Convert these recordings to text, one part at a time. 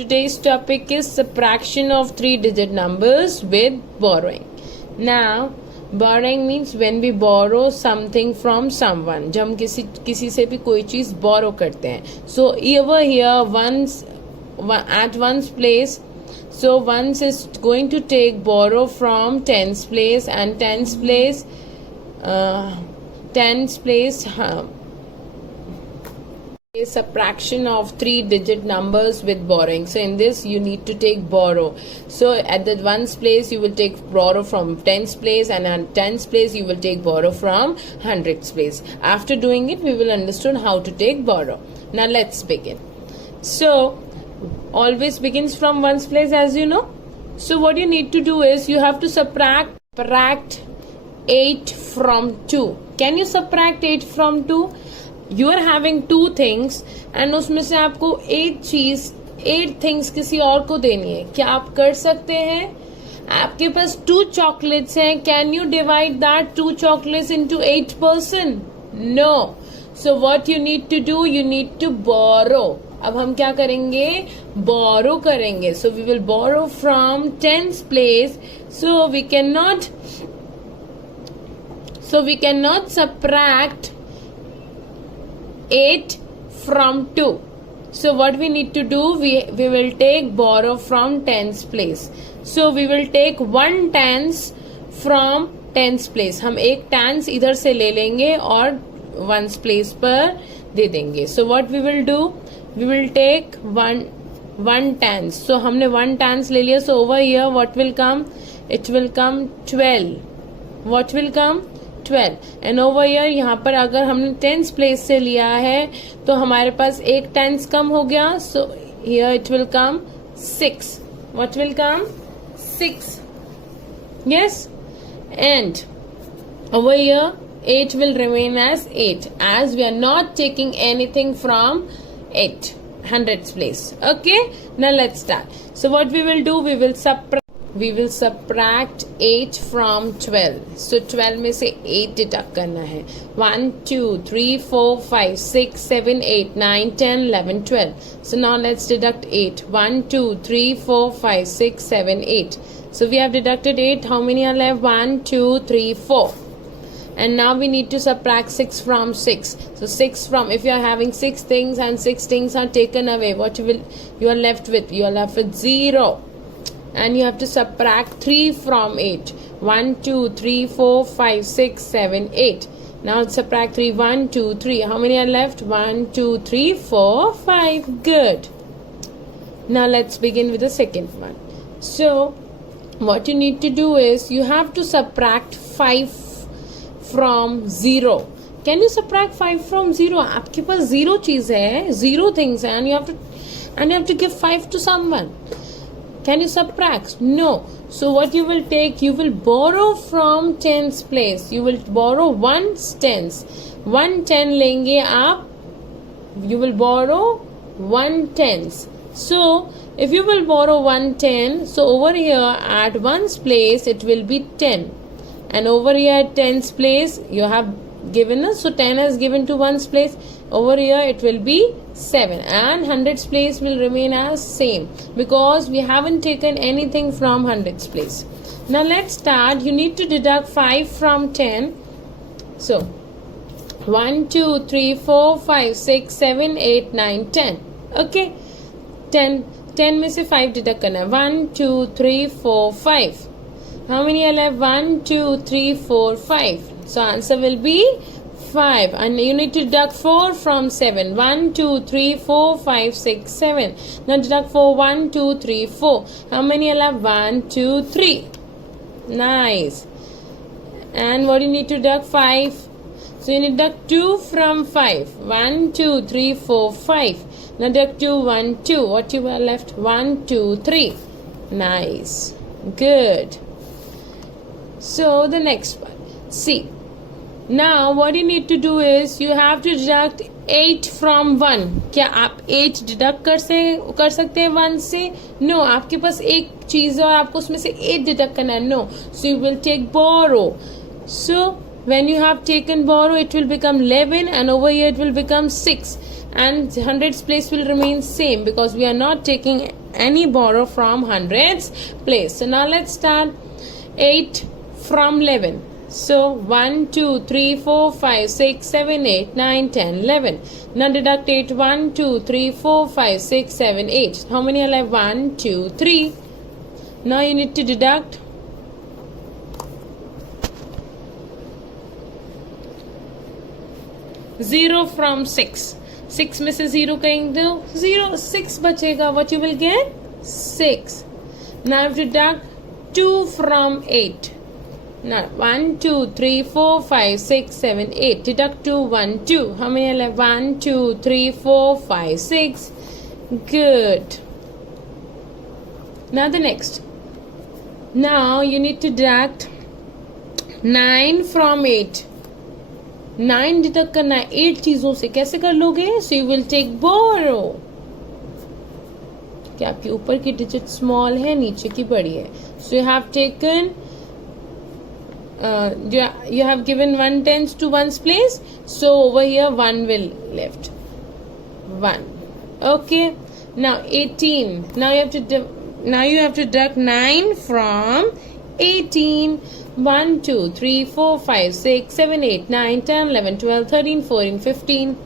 today's topic is subtraction of three-digit numbers with borrowing. Now, borrowing means when we borrow something from someone. जब हम किसी से भी कोई चीज borrow करते हैं. So over here, at one's place, so one's is going to take borrow from tens place, and tens place. Subtraction of three-digit numbers with borrowing. So in this you need to take borrow. So at the ones place you will take borrow from tens place, and at tens place you will take borrow from hundreds place. After doing it, we will understand how to take borrow. Now let's begin. So always begins from ones place, as you know. So what you need to do is you have to subtract 8 from 2. Can you subtract 8 from 2? You are having two things and उसमें से आपको 8 things किसी और को देनी है. क्या आप कर सकते हैं? आपके पास 2 chocolates हैं. Can you divide that 2 chocolates into 8 person? No. So what you need to do? You need to borrow. अब हम क्या करेंगे? Borrow करेंगे. So we will borrow from tens place. So we cannot subtract 8 from 2. So what we need to do, we will take borrow from tens place. So we will take 1 tens from tens place. हम एक tens इधर से ले लेंगे और ones place पर दे देंगे. So what we will do, we will take one tens. So हमने 1 tens ले लिया. So over here what will come? It will come 12. What will come? 12. And over here यहाँ पर अगर हमने tens place से लिया है तो हमारे पास एक tens कम हो गया. So here it will come 6. What will come? 6. Yes. And over here 8 will remain as 8, as we are not taking anything from 8 hundreds place. Okay. Now let's start. So what we will do, we will subtract 8 from 12. So 12 में से 8 deduct करना है. 1, 2, 3, 4, 5, 6, 7, 8, 9, 10, 11, 12. So now let's deduct 8. 1, 2, 3, 4, 5, 6, 7, 8. So we have deducted 8. How many are left? 1, 2, 3, 4. And now we need to subtract 6 from 6. So 6 from, if you are having 6 things and 6 things are taken away, what you are left with? You are left with 0. And you have to subtract 3 from 8. 1, 2, 3, 4, 5, 6, 7, 8. Now subtract 3. 1, 2, 3. How many are left? 1, 2, 3, 4, 5. Good. Now let's begin with the second one. So what you need to do is you have to subtract 5 from 0. Can you subtract 5 from 0? आपके पास 0 चीज है, 0 things है, and you have to give 5 to someone. Can you subtract? No. So what you will take, you will borrow from tens place. You will borrow 1 tens. 1 10 लेंगे आप. You will borrow 1 tens. So if you will borrow 1 10, so over here at one's place it will be 10. And over here at tens place you have given us. So 10 is given to one's place. Over here it will be 7, and hundreds place will remain as same because we haven't taken anything from hundreds place. Now let's start. You need to deduct 5 from 10. So 1, 2, 3, 4, 5, 6, 7, 8, 9, 10. Okay. 10 में से 5 deduct करना है. 1, 2, 3, 4, 5. How many are left? 1, 2, 3, 4, 5. So answer will be 5. And you need to deduct 4 from 7. 1, 2, 3, 4, 5, 6, 7. Now deduct 4. 1, 2, 3, 4. How many are left? 1, 2, 3. Nice. And what you need to deduct? 5. So you need to deduct 2 from 5. 1, 2, 3, 4, 5. Now deduct 2, 1, 2. What you are left? 1, 2, 3. Nice. Good. So the next one. See. Now what you need to do is you have to deduct 8 from 1. क्या आप 8 deduct कर सकते हैं 1 से? No. आपके पास एक चीज है और आपको उसमें से 8 डिडक्ट करना है. No. So you will take borrow. सो when you have taken borrow, it will become 11, and over here it will become 6. and hundreds place will remain same because we are not taking any borrow from hundreds place. So now let's start 8 from 11. So 1, 2, 3, 4, 5, 6, 7, 8, 9, 10, 11. Now deduct 8. 1, 2, 3, 4, 5, 6, 7, 8. How many are left? 1, 2, 3. Now you need to deduct 0 from 6. 6 में से 0 कहेंगे तो 0, 6 बचेगा. What you will get? 6. Now deduct 2 from 8. Now 1, 2, 3, 4, 5, 6, 7, 8. Deduct 2, 1, 2. How many are left? 1, 2, 3, 4, 5, 6. Good. Now the next. Now you need to deduct 9 from 8. 9 deduct करना है 8 चीजों से. कैसे कर लोगे? सो यू विल टेक बोरो. क्या आपके ऊपर की डिजिट स्मॉल है, नीचे की बड़ी है? So you have taken you have given 1 tens to 1's place, so over here 1 will left. 1. Okay. Now 18. Now you have to deduct 9 from 18. 1, 2, 3, 4, 5, 6, 7, 8, 9, 10, 11, 12, 13, 14, 15,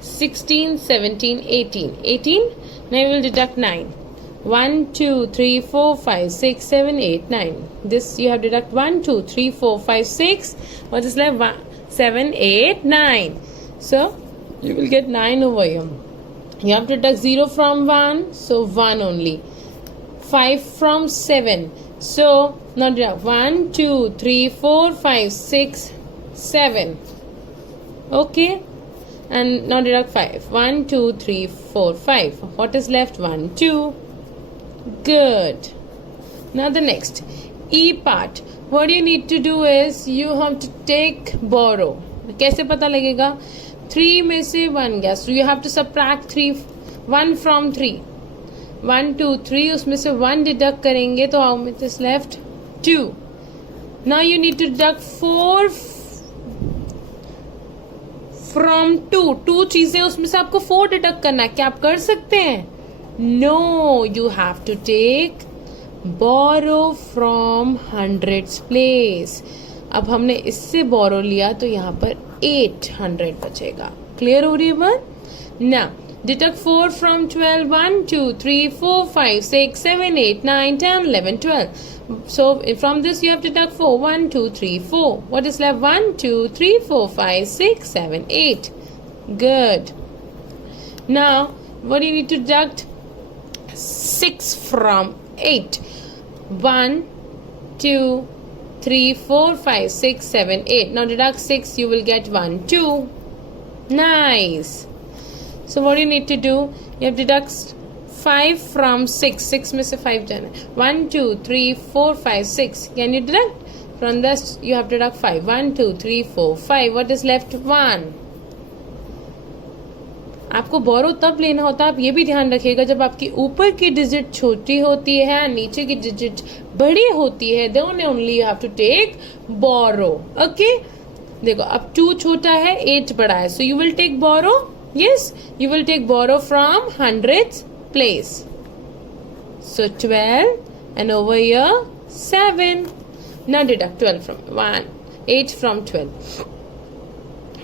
16, 17, 18. 18. Now you will deduct 9. 1, 2, 3, 4, 5, 6, 7, 8, 9. This you have deduct 1, 2, 3, 4, 5, 6. What is left? 1, 7, 8, 9. So you will get 9 over here. You have to deduct 0 from 1, so 1 only. 5 from 7. So now deduct 1, 2, 3, 4, 5, 6, 7. Okay. And now deduct 5. 1, 2, 3, 4, 5. What is left? 1, 2. Good. Now the next E part. What you need to do is you have to take borrow. कैसे पता लगेगा? 3 में से 1 गया. So you have to subtract 1 from 3. 1, 2, 3 उसमें से 1 deduct करेंगे तो how much is left? 2. Now you need to deduct 4 from 2. 2 चीजें उसमें से आपको 4 deduct करना है. क्या आप कर सकते हैं? No, you have to take borrow from hundreds place. अब हमने इससे borrow लिया तो यहाँ पर 800 बचेगा. Clear हो रही है बात? Now deduct 4 from 12. 1, 2, 3, 4, 5, 6, 7, 8, 9, 10, 11, 12. So from this you have to deduct 4. 1, 2, 3, 4. What is left? 1, 2, 3, 4, 5, 6, 7, 8. Good. Now what do you need to deduct? 6 from 8. 1, 2, 3, 4, 5, 6, 7, 8. Now deduct 6, you will get 1, 2. Nice. So what do you need to do? You have to deduct 5 from 6. 6 में से 5 जाना है. 1, 2, 3, 4, 5, 6. Can you deduct? From this you have to deduct 5. 1, 2, 3, 4, 5. What is left? 1. आपको बोरो तब लेना होता है. आप ये भी ध्यान रखिएगा जब आपकी ऊपर की डिजिट छोटी होती है, नीचे की डिजिट बड़ी होती है, then only you have to take borrow. Okay. देखो अब 2 छोटा है, 8 बड़ा है. So you will take borrow. Yes, you will take borrow from hundreds place. So 12 and over here 7. Now deduct 12 from 1, 8 from 12.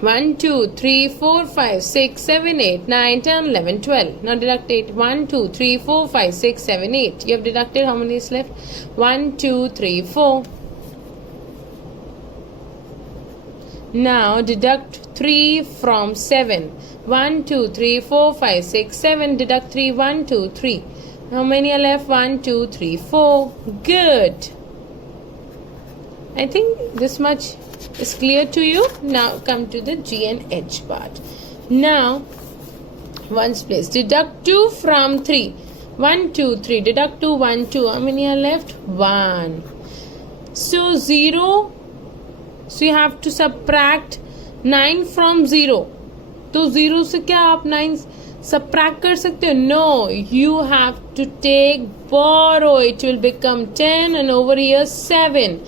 1, 2, 3, 4, 5, 6, 7, 8, 9, 10, 11, 12. Now deduct 8. 1, 2, 3, 4, 5, 6, 7, 8. You have deducted how many is left? 1, 2, 3, 4. Now deduct 3 from 7. 1, 2, 3, 4, 5, 6, 7. Deduct 3. 1, 2, 3. How many are left? 1, 2, 3, 4. Good. I think this much is clear to you. Now come to the G and H part. Now ones place. Deduct 2 from 3. 1, 2, 3. Deduct 2. 1, 2. How many are left? 1. So 0. So you have to subtract 9 from 0. तो 0 से क्या आप 9 subtract कर सकते हो? No, you have to take borrow. It will become 10 and over here 7.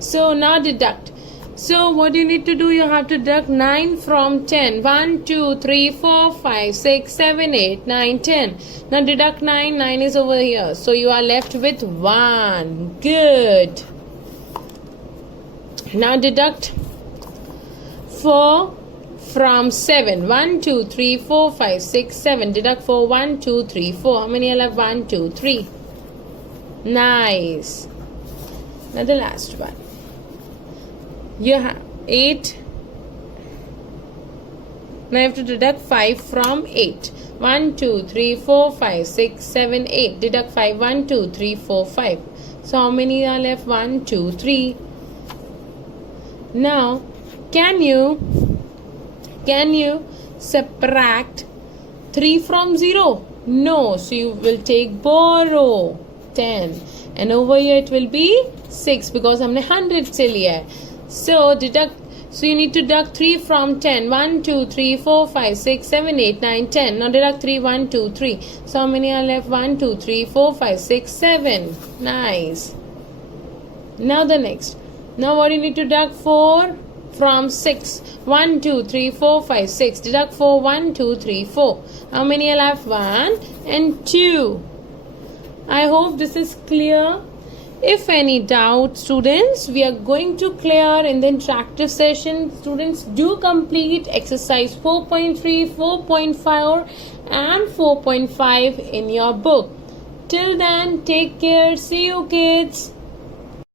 So now deduct So what you need to do, you have to deduct 9 from 10. 1, 2, 3, 4, 5, 6, 7, 8, 9, 10. Now deduct 9. 9 is over here. So you are left with 1. Good. Now deduct 4 from 7. 1, 2, 3, 4, 5, 6, 7. Deduct 4. 1, 2, 3, 4. How many are left? 1, 2, 3. Nice. Now the last one. You have 8. Now you have to deduct 5 from 8. 1, 2, 3, 4, 5, 6, 7, 8. Deduct 5. 1, 2, 3, 4, 5. So how many are left? 1, 2, 3. Now, can you subtract 3 from 0? No. So you will take borrow 10. And over here it will be 6 because हमने 100 से लिया है. So you need to deduct 3 from 10. 1, 2, 3, 4, 5, 6, 7, 8, 9, 10. Now deduct 3. 1, 2, 3. So how many are left? 1, 2, 3, 4, 5, 6, 7. Nice. Now the next. Now what you need to deduct? 4 from 6. 1, 2, 3, 4, 5, 6. Deduct 4. 1, 2, 3, 4. How many are left? 1 and 2. I hope this is clear. If any doubt, students, we are going to clear in the interactive session. Students, do complete exercise 4.3, 4.4 and 4.5 in your book. Till then, take care. See you, kids.